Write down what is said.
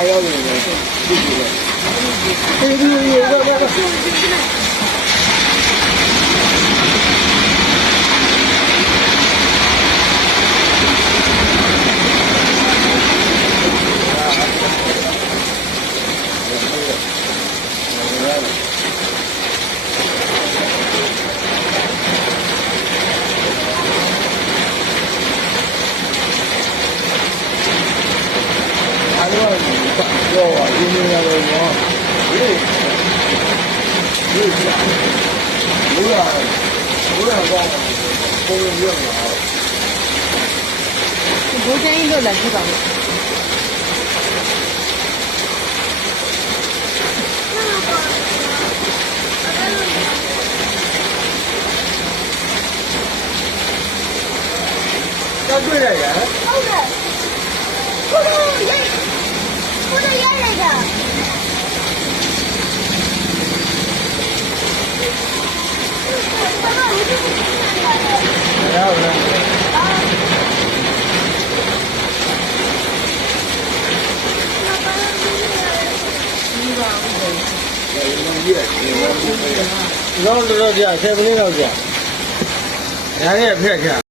还要那个自己的。哎，对对对，快快快！还要啊，今天那个我，哎，哎呀，有点有点高，供应链啊。不建议就来这个。再贵点人。 တော့တော့ကြာ7မိနစ်တော့ကြာဒါနဲ့ဖက်ခါ